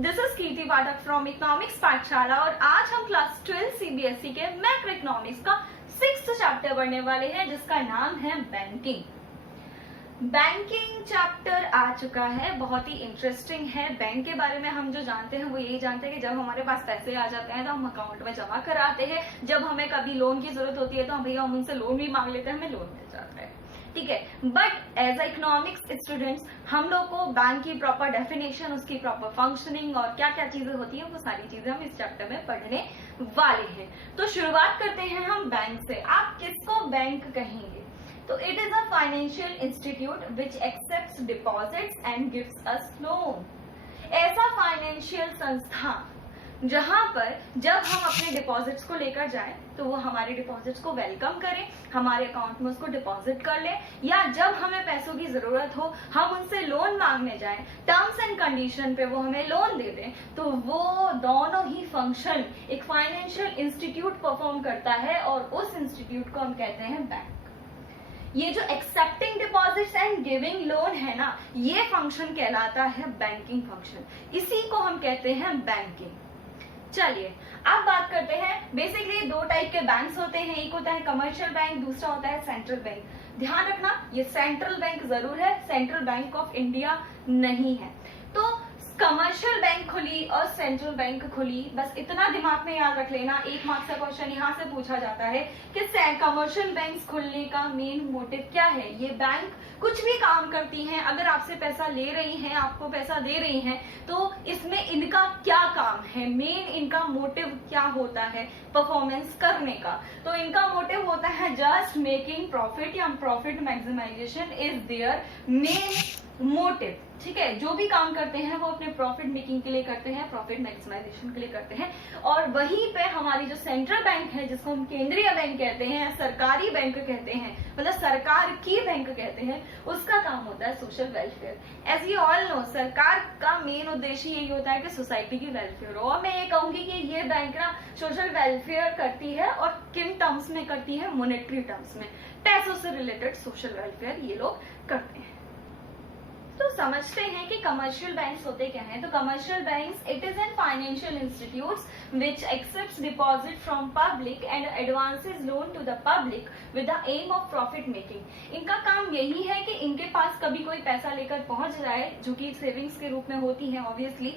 This is Kirti Pathak from economics पाठशाला और आज हम क्लास 12 सीबीएसई के मैक्रो इकोनॉमिक्स का 6th चैप्टर पढ़ने वाले हैं जिसका नाम है बैंकिंग। बैंकिंग चैप्टर आ चुका है, बहुत ही इंटरेस्टिंग है। बैंक के बारे में हम जो जानते हैं वो यही जानते हैं कि जब हमारे पास पैसे आ जाते हैं तो हम अकाउंट में जमा कराते हैं। जब हमें कभी लोन की जरूरत होती है तो भैया हम उनसे लोन भी मांग लेते हैं, हमें लोन मिल जाता है, ठीक है। But as a economics students हम लोग को बैंक की प्रॉपर डेफिनेशन, उसकी प्रॉपर फंक्शनिंग और क्या क्या चीजें होती हैं वो सारी चीजें हम इस चैप्टर में पढ़ने वाले हैं। तो शुरुआत करते हैं हम बैंक से। आप किसको बैंक कहेंगे? तो it is a financial institute which accepts deposits and gives us loan. ऐसा फाइनेंशियल संस्थान जहां पर जब हम अपने डिपॉजिट्स को लेकर जाएं तो वो हमारे डिपॉजिट्स को वेलकम करें, हमारे अकाउंट में उसको डिपॉजिट कर ले, या जब हमें पैसों की जरूरत हो हम उनसे लोन मांगने जाएं, टर्म्स एंड कंडीशन पे वो हमें लोन दे दें, तो वो दोनों ही फंक्शन एक फाइनेंशियल इंस्टीट्यूट परफॉर्म करता है और उस इंस्टीट्यूट को हम कहते हैं बैंक। ये जो accepting deposits and giving loan है ना, ये फंक्शन कहलाता है बैंकिंग फंक्शन, इसी को हम कहते हैं बैंकिंग। चलिए अब बात करते हैं। बेसिकली दो टाइप के बैंक्स होते हैं, एक होता है कमर्शियल बैंक, दूसरा होता है सेंट्रल बैंक। ध्यान रखना ये सेंट्रल बैंक जरूर है, सेंट्रल बैंक ऑफ इंडिया नहीं है। तो कमर्शियल बैंक खुली और सेंट्रल बैंक खुली, बस इतना दिमाग में याद रख लेना। एक मार्क्स का क्वेश्चन यहाँ से पूछा जाता है कि कमर्शियल बैंक खुलने का मेन मोटिव क्या है। ये बैंक कुछ भी काम करती हैं, अगर आपसे पैसा ले रही हैं, आपको पैसा दे रही हैं, तो इसमें इनका क्या काम है, मेन इनका मोटिव क्या होता है परफॉर्मेंस करने का। तो इनका मोटिव होता है जस्ट मेकिंग प्रॉफिट या profit maximisation is their main motive, ठीक है। जो भी काम करते हैं वो अपने प्रॉफिट मेकिंग के लिए करते हैं, प्रॉफिट मैक्सिमाइजेशन के लिए करते हैं। और वहीं पे हमारी जो सेंट्रल बैंक है, जिसको हम केंद्रीय बैंक कहते हैं, सरकारी बैंक कहते हैं, मतलब सरकार की बैंक कहते हैं, उसका काम होता है social welfare. As you all know सरकार का मेन उद्देश्य यही होता है कि सोसाइटी की वेलफेयर हो। और मैं ये कहूंगी कि ये बैंक ना सोशल वेलफेयर करती है, और किन टर्म्स में करती है? मॉनेटरी टर्म्स में, पैसों से रिलेटेड सोशल वेलफेयर ये लोग करते हैं। तो समझते हैं कि कमर्शियल बैंक्स होते क्या हैं। तो commercial banks it is an financial institutes which accepts deposit from public and advances loan to the public with the aim of profit making। इनका काम यही है कि इनके पास कभी कोई पैसा लेकर पहुंच जाए, जो कि सेविंग्स के रूप में होती है ऑब्वियसली,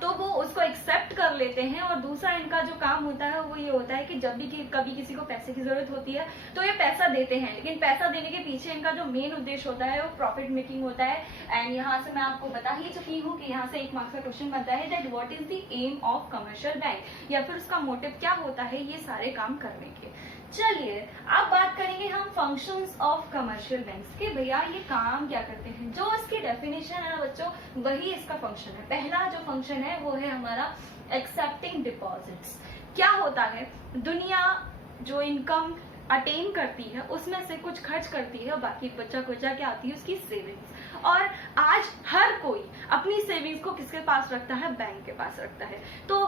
तो वो उसको एक्सेप्ट कर लेते हैं। और दूसरा इनका जो काम होता है वो ये होता है कि जब भी कभी किसी को पैसे की जरूरत होती है तो ये पैसा देते हैं, लेकिन पैसा देने के पीछे इनका जो मेन उद्देश्य होता है वो प्रॉफिट मेकिंग होता है। एंड यहाँ से मैं आपको बता ही चुकी हूँ कि यहाँ से एक मार्क्स का क्वेश्चन बनता है that what is the aim of commercial bank, या फिर उसका मोटिव क्या होता है ये सारे काम करने के। चलिए अब बात करेंगे हम फंक्शंस ऑफ कमर्शियल बैंक्स के, भैया ये काम क्या करते हैं। जो इसकी डेफिनेशन है ना बच्चों, वही इसका फंक्शन है। पहला जो फंक्शन है वो है हमारा एक्सेप्टिंग डिपॉजिट्स। क्या होता है, दुनिया जो इनकम अटेन करती है उसमें से कुछ खर्च करती है, बाकी बचा कुचा क्या आती है उसकी सेविंग्स। और आज हर कोई अपनी सेविंग्स को किसके पास रखता है? बैंक के पास रखता है। तो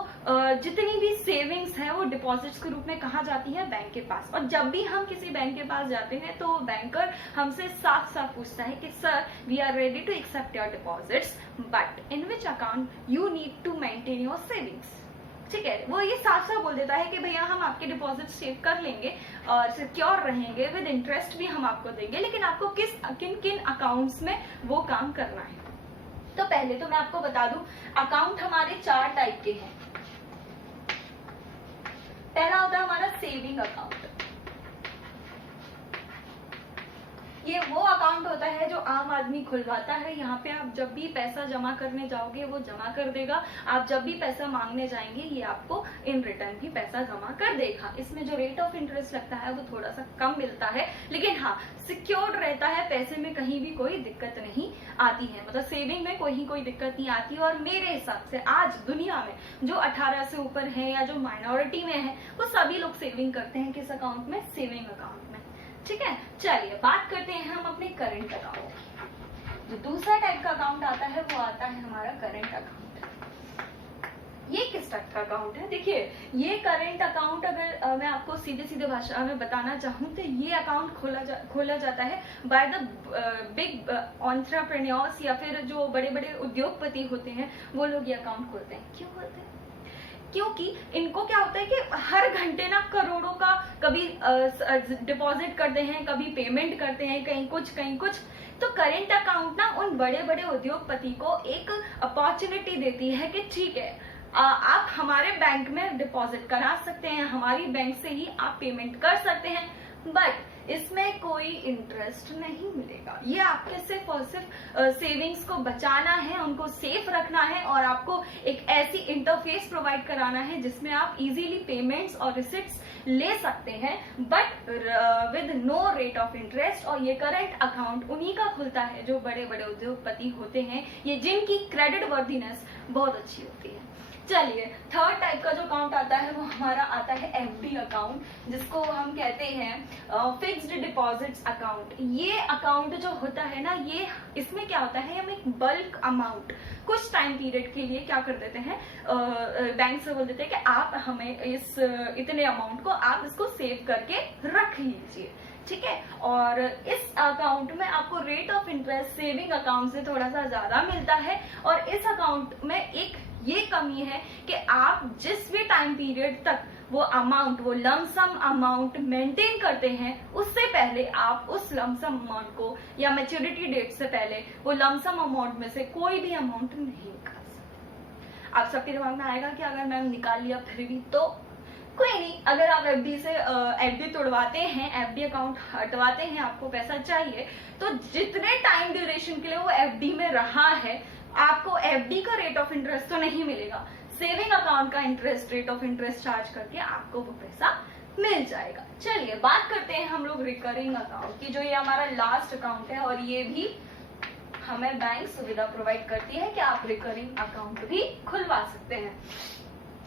जितनी भी सेविंग्स है वो डिपॉजिट्स के रूप में कहाँ जाती है? बैंक के पास। और जब भी हम किसी बैंक के पास जाते हैं तो बैंकर हमसे साफ साफ पूछता है कि sir we are ready to accept your deposits but in which account you need to maintain your savings, ठीक है। वो ये साफ साफ बोल देता है कि भैया हम आपके डिपॉजिट सेव कर लेंगे और सिक्योर रहेंगे, विद इंटरेस्ट भी हम आपको देंगे, लेकिन आपको किन किन अकाउंट्स में वो काम करना है। तो पहले तो मैं आपको बता दूं, अकाउंट हमारे 4 टाइप के हैं। पहला होता है हमारा सेविंग अकाउंट। ये वो अकाउंट होता है जो आम आदमी खुलवाता है। यहाँ पे आप जब भी पैसा जमा करने जाओगे वो जमा कर देगा, आप जब भी पैसा मांगने जाएंगे ये आपको इन रिटर्न भी पैसा जमा कर देगा। इसमें जो रेट ऑफ इंटरेस्ट लगता है वो थोड़ा सा कम मिलता है, लेकिन हाँ सिक्योर्ड रहता है, पैसे में कहीं भी कोई दिक्कत नहीं आती है, मतलब सेविंग में कोई दिक्कत नहीं आती। और मेरे हिसाब से आज दुनिया में जो 18 से ऊपर है या जो माइनॉरिटी में है वो सभी लोग सेविंग करते हैं। किस अकाउंट में? सेविंग अकाउंट में, ठीक है। चलिए बात करते हैं हम अपने करंट अकाउंट की। जो दूसरा टाइप का अकाउंट आता है वो आता है हमारा करंट अकाउंट। ये किस टाइप का अकाउंट है? देखिए, ये करेंट अकाउंट अगर मैं आपको सीधे सीधे भाषा में बताना चाहूँ तो ये अकाउंट खोला जाता है बाय द बिग एंटरप्रेन्योर्स, या फिर जो बड़े बड़े उद्योगपति होते हैं वो लोग ये अकाउंट खोलते हैं। क्यों खोलते हैं? क्योंकि इनको क्या होता है कि हर घंटे ना करोड़ों का कभी डिपॉजिट करते हैं, कभी पेमेंट करते हैं, कहीं कुछ। तो करेंट अकाउंट ना उन बड़े बड़े उद्योगपति को एक अपॉर्चुनिटी देती है कि ठीक है, आप हमारे बैंक में डिपॉजिट करा सकते हैं, हमारी बैंक से ही आप पेमेंट कर सकते हैं, बट इसमें कोई इंटरेस्ट नहीं मिलेगा। ये आपके सिर्फ और सिर्फ सेविंग्स को बचाना है, उनको सेफ रखना है, और आपको एक ऐसी इंटरफेस प्रोवाइड कराना है जिसमें आप इजीली पेमेंट्स और रिसिप्ट्स ले सकते हैं, but with no rate of interest. और ये करंट अकाउंट उन्हीं का खुलता है जो बड़े बड़े उद्योगपति होते हैं, ये जिनकी क्रेडिट वर्दीनेस बहुत अच्छी होती है। चलिए, थर्ड टाइप का जो अकाउंट आता है वो हमारा आता है एफडी अकाउंट, जिसको हम कहते हैं फिक्स्ड डिपॉजिट्स अकाउंट। ये अकाउंट जो होता है ना, ये इसमें क्या होता है, हम एक बल्क अमाउंट कुछ टाइम पीरियड के लिए क्या कर देते हैं, बैंक से बोल देते हैं कि आप हमें इस इतने अमाउंट को आप इसको सेव करके रख लीजिए, ठीक है। और इस अकाउंट में आपको rate of interest saving account से थोड़ा सा ज्यादा मिलता है, और इस अकाउंट में एक ये कमी है कि आप जिस भी टाइम पीरियड तक वो अमाउंट, वो लमसम अमाउंट मेंटेन करते हैं, उससे पहले आप उस लमसम अमाउंट को, या मैच्योरिटी डेट से पहले वो लमसम अमाउंट में से कोई भी अमाउंट नहीं निकाल सकते। आप सबके दिमाग में आएगा कि अगर मैम निकाल लिया फिर भी, तो कोई नहीं, अगर आप एफडी से एफडी तोड़वाते हैं, एफडी अकाउंट हटवाते हैं, आपको पैसा चाहिए, तो जितने टाइम ड्यूरेशन के लिए वो एफडी में रहा है, आपको एफडी का रेट ऑफ इंटरेस्ट तो नहीं मिलेगा, सेविंग अकाउंट का interest, rate of interest charge करके आपको वो पैसा मिल जाएगा। चलिए, बात करते हैं हम लोग रिकरिंग अकाउंट की, जो ये हमारा लास्ट अकाउंट है, और ये भी हमें बैंक सुविधा प्रोवाइड करती है कि आप रिकरिंग अकाउंट भी खुलवा सकते हैं।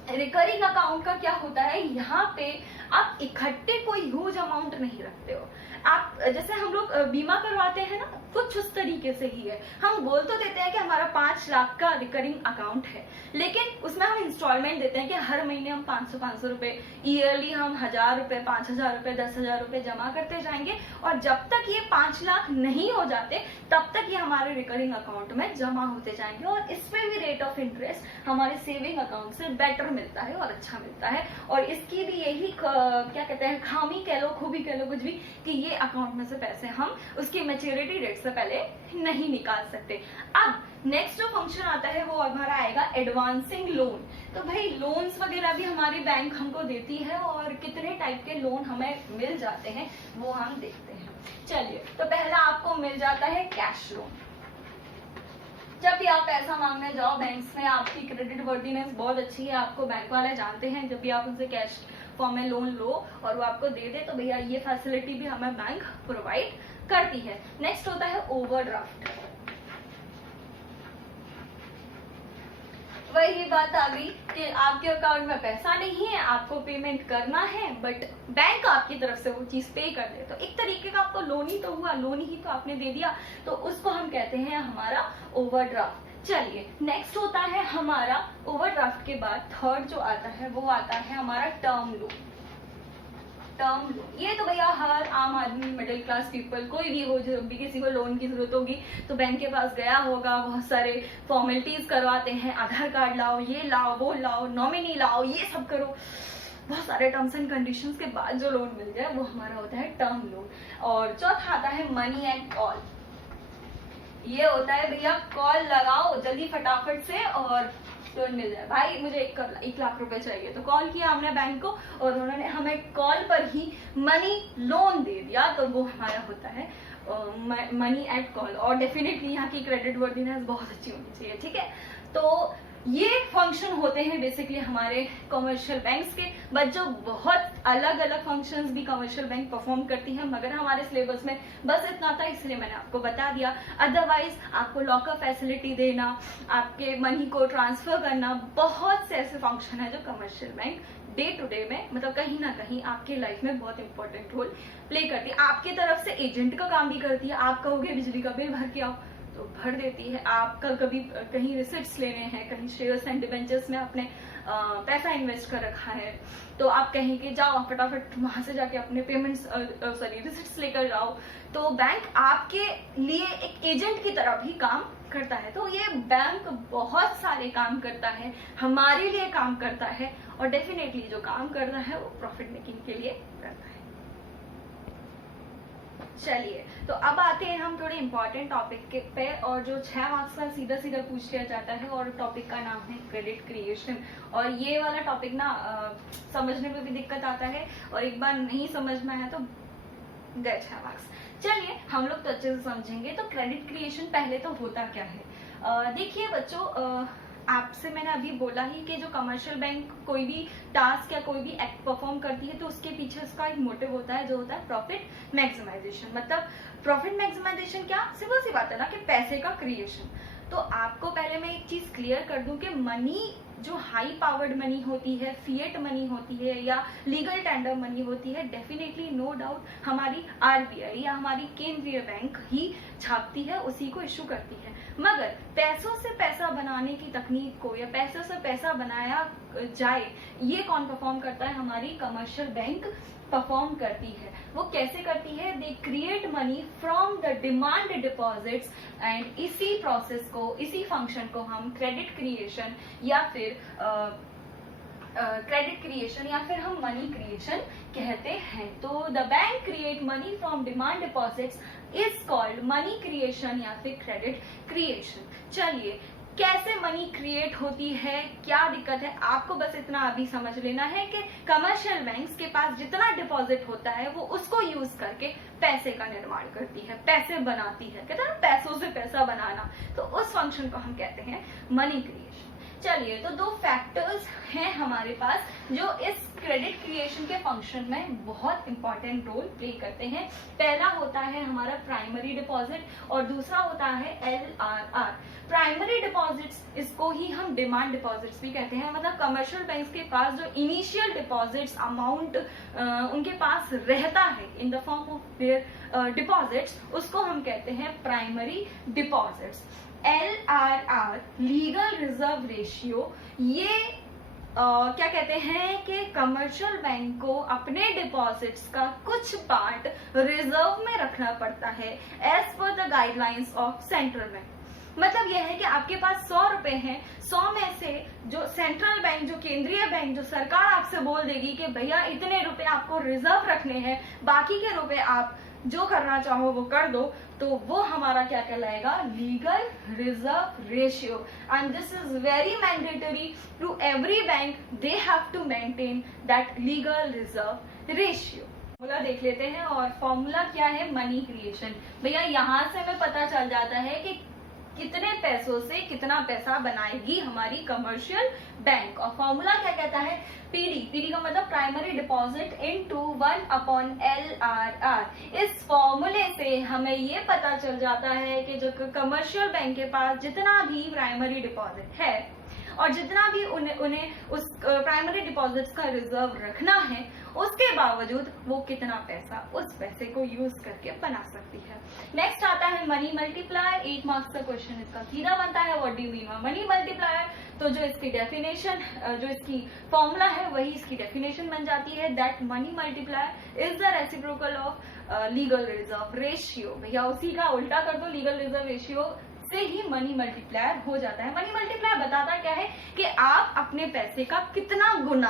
रिकरिंग अकाउंट का क्या होता है, यहाँ पे आप इकट्ठे कोई ह्यूज अमाउंट नहीं रखते हो। आप जैसे हम लोग बीमा करवाते हैं ना, कुछ उस तरीके से ही है। हम बोल तो देते हैं कि हमारा 5 लाख का रिकरिंग अकाउंट है, लेकिन उसमें हम इंस्टॉलमेंट देते हैं कि हर महीने हम 500 रुपए, ईयरली हम 1000 रुपए, 5000 रुपए, 10,000 रुपए जमा करते जाएंगे, और जब तक ये 5 लाख नहीं हो जाते तब तक ये हमारे रिकरिंग अकाउंट में जमा होते जाएंगे, और इस पे भी रेट ऑफ इंटरेस्ट हमारे सेविंग अकाउंट से बेटर मिलता है और अच्छा मिलता है। और इसकी भी यही क्या कहते हैं, खामी कह लो, खूबी कह लो, कुछ भी, कि ये अकाउंट में से पैसे हम उसकी मैच्योरिटी डेट से पहले नहीं निकाल सकते। अब नेक्स्ट जो फंक्शन आता है वो हमारा आएगा एडवांसिंग लोन। तो भाई लोन्स वगैरह भी हमारी बैंक हमको देती है, और कितने टाइप के लोन हमें मिल जाते हैं वो हम देखते हैं। चलिए, तो पहला आपको मिल जाता है कैश लोन। जब भी आप पैसा मांगने जाओ बैंक्स में, आपकी क्रेडिट वर्दीनेस बहुत अच्छी है, आपको बैंक वाले जानते हैं, जब भी आप उनसे कैश फॉर्म में लोन लो और वो आपको दे दे, तो भैया ये फैसिलिटी भी हमें बैंक प्रोवाइड करती है। नेक्स्ट होता है ओवरड्राफ्ट। वही बात आ गई कि आपके अकाउंट में पैसा नहीं है, आपको पेमेंट करना है, बट बैंक आपकी तरफ से वो चीज पे कर दे, तो एक तरीके का आपको लोन ही तो हुआ, लोन ही तो आपने दे दिया, तो उसको हम कहते हैं हमारा ओवरड्राफ्ट। चलिए, नेक्स्ट होता है हमारा ओवरड्राफ्ट के बाद थर्ड जो आता है वो आता है हमारा टर्म लोन। टर्म लोन, ये तो भैया हर आम आदमी, मिडिल क्लास पीपल, कोई भी हो, जब भी किसी को लोन की जरूरत होगी तो बैंक के पास गया होगा, बहुत सारे फॉर्मेलिटीज करवाते हैं, आधार कार्ड लाओ, ये लाओ, वो लाओ, नॉमिनी लाओ, ये सब करो, बहुत सारे टर्म्स एंड कंडीशंस के बाद जो लोन मिल जाए वो हमारा होता है टर्म लोन। और चौथा आता है मनी एंड कॉल। ये होता है भैया कॉल लगाओ जल्दी फटाफट से और लोन मिल जाए। भाई मुझे 1 लाख रुपए चाहिए, तो कॉल किया हमने बैंक को और उन्होंने हमें कॉल पर ही मनी लोन दे दिया, तो वो हमारा होता है मनी एट कॉल। और डेफिनेटली यहाँ की क्रेडिट वर्दीनेस बहुत अच्छी होनी चाहिए, ठीक है। तो ये फंक्शन होते हैं बेसिकली हमारे कमर्शियल बैंक्स के, बट जो बहुत अलग अलग फंक्शंस भी कमर्शियल बैंक परफॉर्म करती हैं, मगर हमारे सिलेबस में बस इतना था इसलिए मैंने आपको बता दिया। अदरवाइज आपको लॉकअप फैसिलिटी देना, आपके मनी को ट्रांसफर करना, बहुत से ऐसे फंक्शन है जो commercial bank day to day में, मतलब कहीं ना कहीं आपके लाइफ में बहुत इंपॉर्टेंट रोल प्ले करती है। आपकी तरफ से एजेंट का काम भी करती है। आप कहोगे बिजली का बिल भर के आओ, तो भर देती है। आप कभी कहीं रिसिट्स लेने हैं, कहीं शेयर्स एंड डिबेंचर्स में आपने पैसा इन्वेस्ट कर रखा है, तो आप कहेंगे जाओ फटाफट वहां से जाके अपने पेमेंट्स रिसिट्स लेकर जाओ। तो बैंक आपके लिए एक एजेंट की तरह भी काम करता है। तो ये बैंक बहुत सारे काम करता है, हमारे लिए काम करता है, और डेफिनेटली जो काम करता है वो प्रॉफिट मेकिंग के लिए करता है। चलिए, तो अब आते हैं हम थोड़े इंपॉर्टेंट टॉपिक के पे, और जो 6 मार्क्स का सीधा सीधा पूछ लिया जाता है, और टॉपिक का नाम है क्रेडिट क्रिएशन। और ये वाला टॉपिक ना समझने में भी दिक्कत आता है, और एक बार नहीं समझ में आया तो गए 6 मार्क्स। चलिए हम लोग तो अच्छे से समझेंगे। तो क्रेडिट क्रिएशन पहले तो होता क्या है। देखिए बच्चों, आपसे मैंने अभी बोला ही कि जो कमर्शियल बैंक कोई भी टास्क या कोई भी एक्ट परफॉर्म करती है तो उसके पीछे उसका एक मोटिव होता है, जो होता है प्रॉफिट मैक्सिमाइजेशन। मतलब प्रॉफिट मैक्सिमाइजेशन क्या, सिंपल सी बात है ना कि पैसे का क्रिएशन। तो आपको पहले मैं एक चीज क्लियर कर दूं कि मनी जो हाई पावर्ड मनी होती है, फिएट मनी होती है, या लीगल टेंडर मनी होती है, डेफिनेटली नो डाउट हमारी आरबीआई या हमारी केंद्रीय बैंक ही छापती है, उसी को इशू करती है। मगर पैसों से पैसा बनाने की तकनीक को, या पैसों से पैसा बनाया जाए, ये कौन परफॉर्म करता है, हमारी कमर्शियल बैंक परफॉर्म करती है। वो कैसे करती है, they create money from the demand deposits, and इसी प्रोसेस को, इसी फंक्शन को हम क्रेडिट क्रिएशन या फिर हम मनी क्रिएशन कहते हैं। तो the bank create money from demand deposits is called money creation या फिर क्रेडिट क्रिएशन। चलिए, कैसे मनी क्रिएट होती है, क्या दिक्कत है, आपको बस इतना अभी समझ लेना है कि कमर्शियल बैंक्स के पास जितना डिपॉजिट होता है वो उसको यूज करके पैसे का निर्माण करती है, पैसे बनाती है। कहते हैं ना पैसों से पैसा बनाना, तो उस फंक्शन को हम कहते हैं मनी क्रिएशन। चलिए, तो 2 फैक्टर्स हैं हमारे पास जो इस क्रेडिट क्रिएशन के फंक्शन में बहुत इंपॉर्टेंट रोल प्ले करते हैं। पहला होता है हमारा प्राइमरी डिपॉजिट, और दूसरा होता है LRR। प्राइमरी डिपॉजिट्स, इसको ही हम डिमांड डिपॉजिट्स भी कहते हैं। मतलब कमर्शियल बैंक्स के पास जो इनिशियल डिपॉजिट्स अमाउंट उनके पास रहता है in the form of their deposits, उसको हम कहते हैं primary deposits. LRR, legal reserve ratio, ये क्या कहते हैं कि कमर्शियल बैंक को अपने डिपॉजिट्स का कुछ पार्ट रिजर्व में रखना पड़ता है as per the guidelines of central bank. मतलब यह है कि आपके पास 100 रुपए हैं, 100 में से जो सेंट्रल बैंक, जो केंद्रीय बैंक, जो सरकार आपसे बोल देगी कि भैया इतने रुपए आपको रिजर्व रखने हैं, बाकी के रुपए आप जो करना चाहो वो कर दो, तो वो हमारा क्या कहलाएगा, legal reserve ratio. And this is very mandatory to every bank, they have to maintain that legal reserve ratio. Formula देख लेते हैं, और फॉर्मूला क्या है, मनी क्रिएशन। भैया यहाँ से हमें पता चल जाता है कि कितने पैसों से कितना पैसा बनाएगी हमारी कमर्शियल बैंक। और फॉर्मूला क्या कहता है, पीडी का मतलब प्राइमरी डिपॉजिट इनटू 1/LRR। इस फॉर्मूले से हमें ये पता चल जाता है कि जो कमर्शियल बैंक के पास जितना भी प्राइमरी डिपॉजिट है और जितना भी उन्हें उस प्राइमरी डिपॉजिट्स का रिजर्व रखना है, उसके बावजूद वो कितना पैसा उस पैसे को यूज करके बना सकती है। नेक्स्ट आता है मनी मल्टीप्लायर। 8 मार्क्स का क्वेश्चन इसका सीधा बनता है, what do you mean by money multiplier. तो जो इसकी डेफिनेशन, जो इसकी फॉर्मूला है वही इसकी डेफिनेशन बन जाती है, that money multiplier is the reciprocal of legal reserve ratio. भैया उसी का उल्टा कर दो, लीगल रिजर्व रेशियो से ही मनी मल्टीप्लायर हो जाता है। मनी मल्टीप्लायर बताता क्या है कि आप अपने पैसे का कितना गुना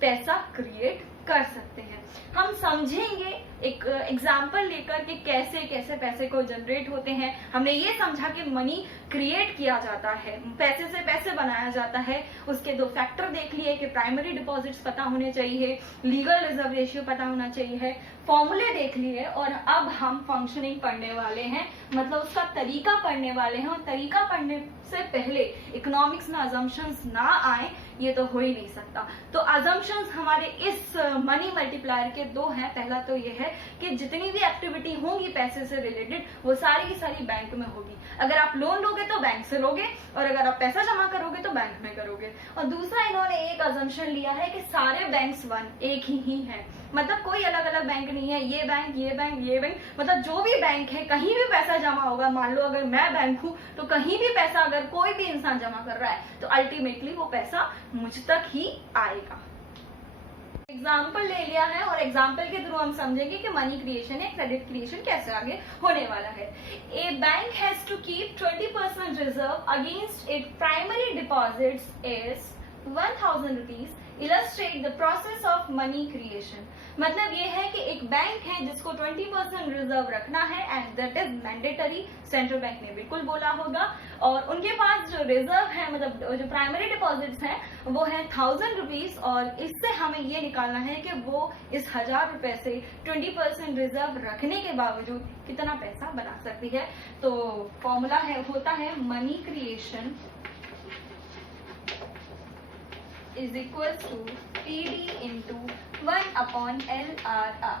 पैसा क्रिएट कर सकते हैं। हम समझेंगे एक एग्जाम्पल लेकर कि कैसे कैसे पैसे को जनरेट होते हैं। हमने ये समझा कि मनी क्रिएट किया जाता है, पैसे से पैसे बनाया जाता है। उसके 2 फैक्टर देख लिए कि प्राइमरी डिपॉजिट्स पता होने चाहिए, लीगल रिजर्व रेशियो पता होना चाहिए, फॉर्मूले देख लिए, और अब हम फंक्शनिंग पढ़ने वाले हैं, मतलब उसका तरीका पढ़ने वाले हैं। और तरीका पढ़ने से पहले इकोनॉमिक्स में अजम्पशंस ना आए, ये तो हो ही नहीं सकता। तो अजम्पशंस हमारे इस मनी मल्टीप्लायर मल्टीप्लायर के दो हैं। पहला तो ये है कि जितनी भी एक्टिविटी होंगी पैसे से रिलेटेड वो सारी की सारी बैंक में होगी। अगर आप लोन लोगे तो बैंक से लोगे और अगर आप पैसा जमा करोगे तो बैंक में करोगे। और दूसरा इन्होंने एक अजम्पशन लिया है कि सारे बैंक्स वन एक ही हैं, मतलब कोई अलग अलग बैंक नहीं है, ये बैंक ये बैंक ये बैंक, मतलब जो भी बैंक है कहीं भी पैसा जमा होगा। मान लो अगर मैं बैंक हूं तो कहीं भी पैसा अगर कोई भी इंसान जमा कर रहा है तो अल्टीमेटली वो पैसा मुझ तक ही आएगा। एग्जाम्पल ले लिया है और एग्जाम्पल के थ्रू हम समझेंगे कि मनी क्रिएशन या क्रेडिट क्रिएशन कैसे आगे होने वाला है। A bank has to keep 20% reserve against it primary deposits is 1000 rupees illustrate the process of money creation. मतलब ये है कि एक बैंक है जिसको 20% रिजर्व रखना है and that is mandatory, central bank ने बिल्कुल बोला होगा। और उनके पास जो रिजर्व है मतलब जो प्राइमरी डिपॉजिट्स हैं वो है 1000 रुपीज और इससे हमें ये निकालना है कि वो इस 1000 रुपए से 20% रिजर्व रखने के बावजूद कितना पैसा बना सकती है। तो फॉर्मूला होता है money creation is equal to PD into 1/LRR।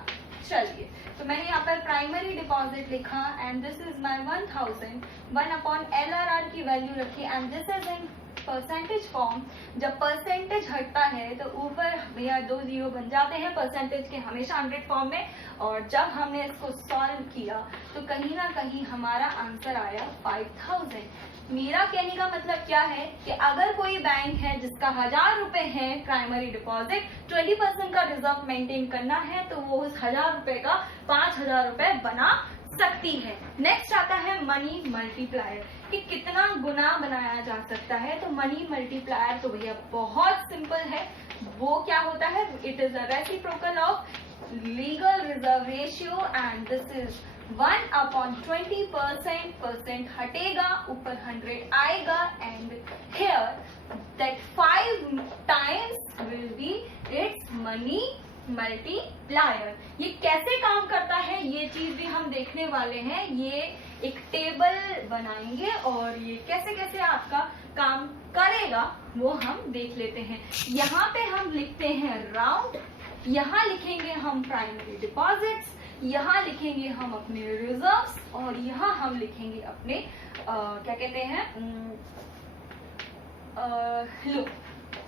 चलिए, तो मैंने यहाँ पर प्राइमरी डिपॉजिट लिखा and this is my 1000, 1/LRR की वैल्यू रखी and this is in percentage form. जब परसेंटेज हटता है तो ऊपर भैया 2 जीरो बन जाते हैं परसेंटेज के, हमेशा 100 फॉर्म में। और जब हमने इसको सॉल्व किया तो कहीं ना कहीं हमारा आंसर आया 5000। मेरा कहने का मतलब क्या है कि अगर कोई बैंक है जिसका 1000 रुपए है प्राइमरी डिपॉजिट, 20% का रिजर्व मेंटेन करना है तो वो उस 1000 रुपए का 5000 रुपए बना सकती है। नेक्स्ट आता है मनी मल्टीप्लायर कि कितना गुना बनाया जा सकता है। तो मनी मल्टीप्लायर तो भैया बहुत सिंपल है, वो क्या होता है, it is a reciprocal of legal reserve ratio and this is 1/20%, percent हटेगा ऊपर 100 आएगा and here that 5 times will be it's money multiplier. ये कैसे काम करता है ये चीज भी हम देखने वाले हैं। ये एक टेबल बनाएंगे और ये कैसे कैसे आपका काम करेगा वो हम देख लेते हैं। यहाँ पे हम लिखते हैं राउंड, यहाँ लिखेंगे हम प्राइमरी डिपॉजिट्स, यहाँ लिखेंगे हम अपने रिजर्व्स और यहाँ हम लिखेंगे अपने क्या कहते हैं लो।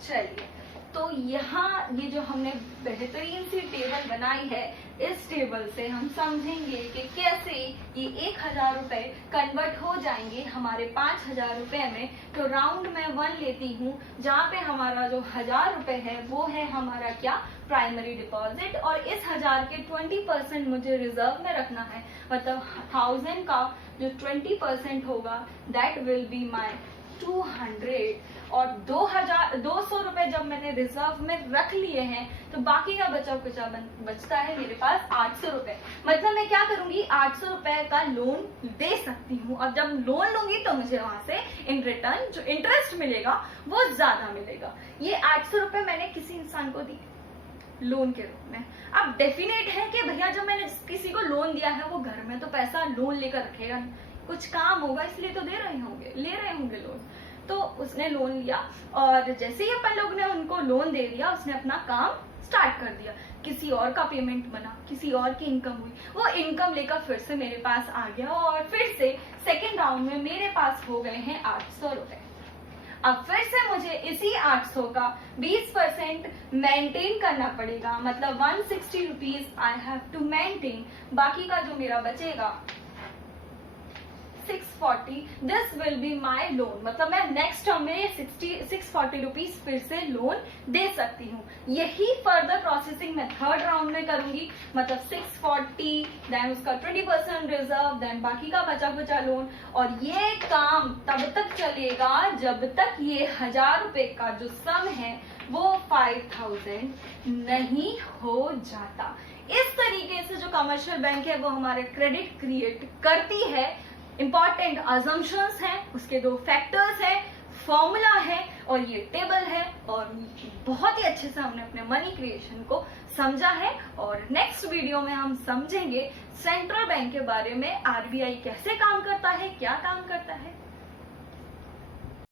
चलिए, तो यहाँ ये जो हमने बेहतरीन सी टेबल बनाई है, इस टेबल से हम समझेंगे कि कैसे ये 1000 रुपए कन्वर्ट हो जाएंगे हमारे 5000 रुपए में। तो राउंड में 1 लेती हूँ, जहाँ पे हमारा जो 1000 रुपए है वो है हमारा क्या, प्राइमरी डिपॉजिट। और इस 1000 के 20% मुझे रिजर्व में रखना है, मतलब 1000 का जो 20% होगा दैट विल बी माई 200। और 200 रुपए जब मैंने रिजर्व में रख लिए हैं तो बाकी का बचा कुचा बचता है मेरे पास 800 रुपए। मतलब मैं क्या करूंगी, 800 रुपए का लोन दे सकती हूँ। अब जब लोन लूंगी तो मुझे वहां से इन रिटर्न जो इंटरेस्ट मिलेगा वो ज्यादा मिलेगा। ये 800 रुपए मैंने किसी इंसान को दी लोन के रूप में। अब डेफिनेट है कि भैया जब मैंने किसी को लोन दिया है वो घर में तो पैसा लोन लेकर रखेगा, कुछ काम होगा इसलिए तो ले रहे होंगे लोन। तो उसने लोन लिया और जैसे ही अपन लोग ने उनको लोन दे दिया उसने अपना काम स्टार्ट कर दिया, किसी और का पेमेंट बना, किसी और की इनकम हुई, वो इनकम लेकर फिर से मेरे पास आ गया और फिर से सेकेंड राउंड में मेरे पास हो गए हैं 800 रुपए। अब फिर से मुझे इसी 800 का 20% मेंटेन करना पड़ेगा, मतलब 160 rupees I have to maintain. बाकी का जो मेरा बचेगा 640, this will be my loan. मतलब मैं नेक्स्ट टर्म में 640 रुपीज फिर से लोन दे सकती हूँ। यही फर्दर प्रोसेसिंग मैं थर्ड राउंड में करूंगी, मतलब 640 देन उसका 20% रिजर्व देन बाकी का बचा कुचा लोन। और ये काम तब तक चलेगा जब तक ये 1000 रुपए का जो सम है वो 5000 नहीं हो जाता। इस तरीके से जो कमर्शियल बैंक है वो हमारे क्रेडिट क्रिएट करती है। इंपॉर्टेंट अजम्पशंस हैं, उसके 2 फैक्टर्स हैं, फॉर्मूला है और ये टेबल है। और बहुत ही अच्छे से हमने अपने मनी क्रिएशन को समझा है। और नेक्स्ट वीडियो में हम समझेंगे सेंट्रल बैंक के बारे में, आरबीआई कैसे काम करता है, क्या काम करता है।